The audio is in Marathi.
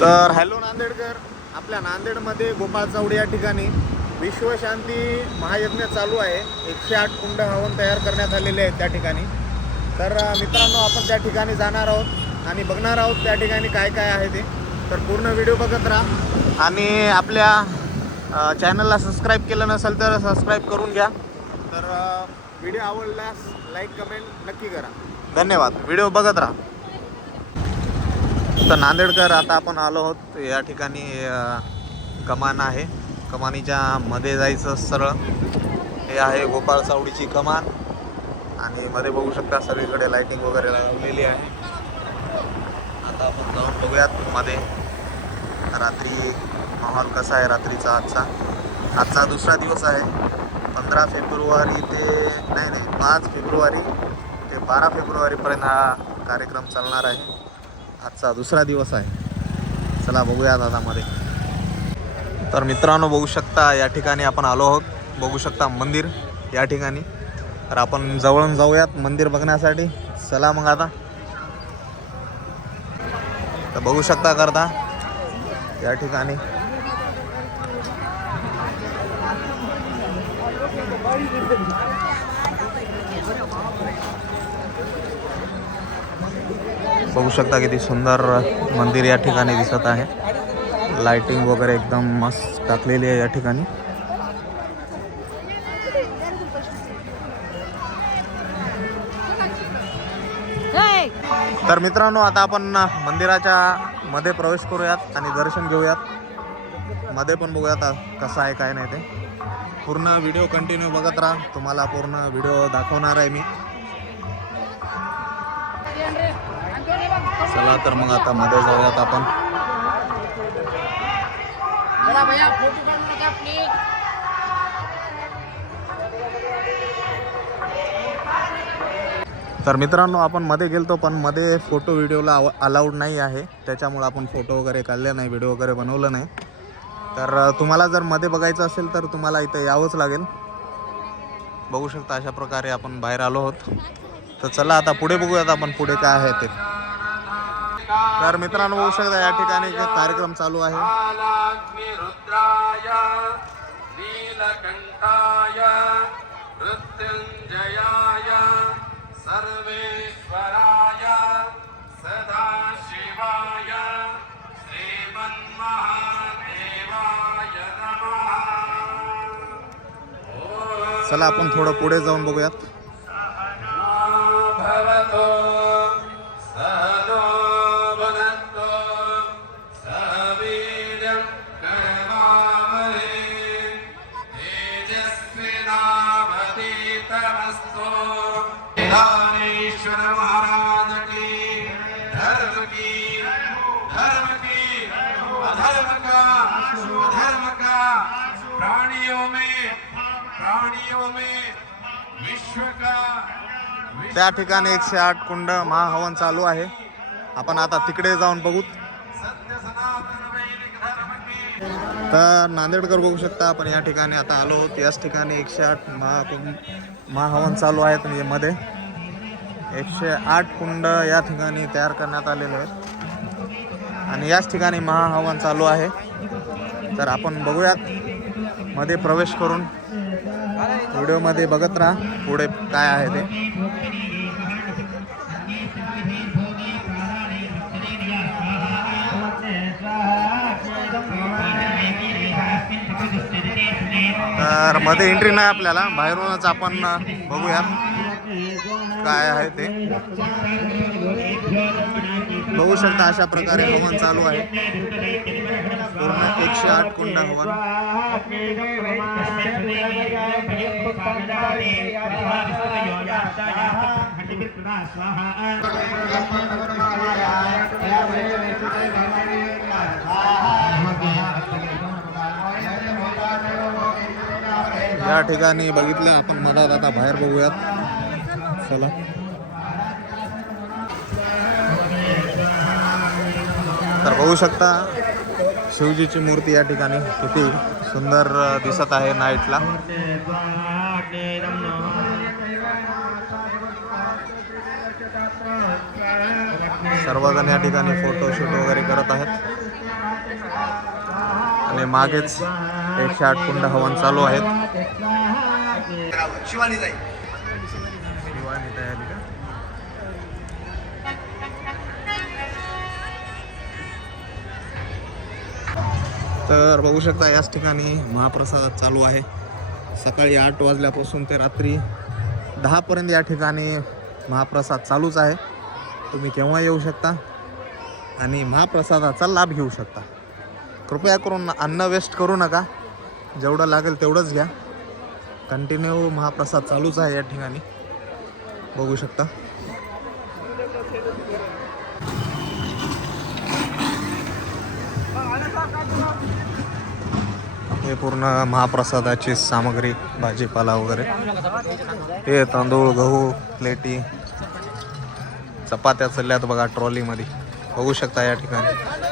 तर हॅलो नांदेडकर, आपल्या नांदेडमध्ये गोपाळ चावडी या ठिकाणी विश्वशांती महायज्ञ चालू आहे. 108 कुंड हवन तयार करण्यात आलेले आहेत त्या ठिकाणी. तर मित्रांनो, आपण त्या ठिकाणी जाणार आहोत आणि बघणार आहोत त्या ठिकाणी काय काय आहे ते. तर पूर्ण व्हिडिओ बघत राहा आणि आपल्या चॅनलला सबस्क्राईब केलं नसेल तर सबस्क्राईब करून घ्या. तर व्हिडिओ आवडल्यास लाईक कमेंट नक्की करा. धन्यवाद. व्हिडिओ बघत राहा. तर नांदेडकर, आता आपण आलो आहोत या ठिकाणी. कमान आहे, कमानीच्या मध्ये जायचं सरळ. हे आहे गोपाळ चावडीची कमान आणि मध्ये बघू शकता सगळीकडे लाइटिंग वगैरे लावलेली आहे. आता आपण जाऊन बघूयात मध्ये रात्री माहोल कसा आहे रात्रीचा. आजचा दुसरा दिवस आहे. 15 फेब्रुवारी ते नाही 5 फेब्रुवारी ते 12 फेब्रुवारीपर्यंत हा कार्यक्रम चालणार आहे. आजचा दुसरा दिवस आहे. चला बघूयात आता मध्ये. तर मित्रांनो, बघू शकता या ठिकाणी आपण आलो आहोत. बघू शकता मंदिर या ठिकाणी. तर आपण जवळून जाऊयात मंदिर बघण्यासाठी. चला मग आता. तर बघू शकता करता या ठिकाणी बघू शकता किती सुंदर मंदिर या ठिकाणी दिसत आहे. लाइटिंग वगैरे एकदम मस्त टाकलेली आहे या ठिकाणी. तर मित्रांनो, आता आपण मंदिराच्या मध्ये प्रवेश करूयात आणि दर्शन घेऊयात. मध्ये पण बघूयात कसं आहे काय नाही ते. पूर्ण व्हिडिओ कंटिन्यू बघत राहा. तुम्हाला पूर्ण व्हिडिओ दाखवणार आहे मी. चला तर मग आता मध्ये जाऊयात आपण. तर मित्रांनो, आपण मध्ये गेलतो पण मध्ये फोटो व्हिडिओला अलाउड नाही आहे. त्याच्यामुळे आपण फोटो वगैरे काढले नाही, व्हिडिओ वगैरे बनवलं नाही. तर तुम्हाला जर मध्ये बघायचं असेल तर तुम्हाला इथं यावंच लागेल. बघू शकता अशा प्रकारे आपण बाहेर आलो आहोत. तर चला आता पुढे बघूयात आपण पुढे काय आहे ते. तर मित्रांनो, बघू शकता या ठिकाणी कार्यक्रम चालू आहे. सर्वेश्वराय सदाशिवाय श्रीमन्महादेवाय नमः. चला आपण थोडं पुढे जाऊन बघूयात. दानेश्वर महाराज की धर्म की अधर्म का प्राणियों में विश्व का. त्या ठिकाणी 108 कुंड महाहवन चालू आहे. आपण आता तिकडे जाऊन बघू. तर नांदेडकर, बघू शकता आपण या ठिकाणी आता आलो आहोत. याच ठिकाणी 108 महाहवन चालू आहेत. मध्ये 108 कुंड या ठिकाणी तयार करण्यात आलेले आहेत आणि याच ठिकाणी महाहवन चालू आहे. तर आपण बघूयात मध्ये प्रवेश करून. व्हिडिओमध्ये बघत राहा पुढे काय आहे ते. तर मध्ये एंट्री नाही आपल्याला, बाहेरूनच आपण बघूयात काय आहे ते. बघू शकता अशा प्रकारे हवन चालू आहे. पूर्ण 108 कुंड हवन. या ठिकाणी बघितलं आपण. मधात आता बाहेर बघूयात. चला. तर बघू शकता शिवजीची मूर्ती या ठिकाणी किती सुंदर दिसत आहे नाईटला. सर्वजण या ठिकाणी फोटोशूट वगैरे करत आहेत. हे मागेच 108 कुंड हवन चालू आहेत. शिवानी जाईल. शिवानी तयारी का? तर बघू शकता याच ठिकाणी महाप्रसाद चालू आहे. सकाळी 8 वाजल्यापासून ते रात्री 10 पर्यंत या ठिकाणी महाप्रसाद चालूच आहे. तुम्ही केव्हा येऊ शकता आणि महाप्रसादाचा लाभ घेऊ शकता. कृपया करून अन्न वेस्ट करू नका. जेवढं लागेल तेवढंच घ्या. कंटिन्यू महाप्रसाद चालूच आहे या ठिकाणी बघू शकता. हे पूर्ण महाप्रसादाची सामग्री, भाजीपाला वगैरे. हे तांदूळ, गहू, प्लेटी, चपात्या चालल्यात बघा ट्रॉलीमध्ये बघू शकता या ठिकाणी.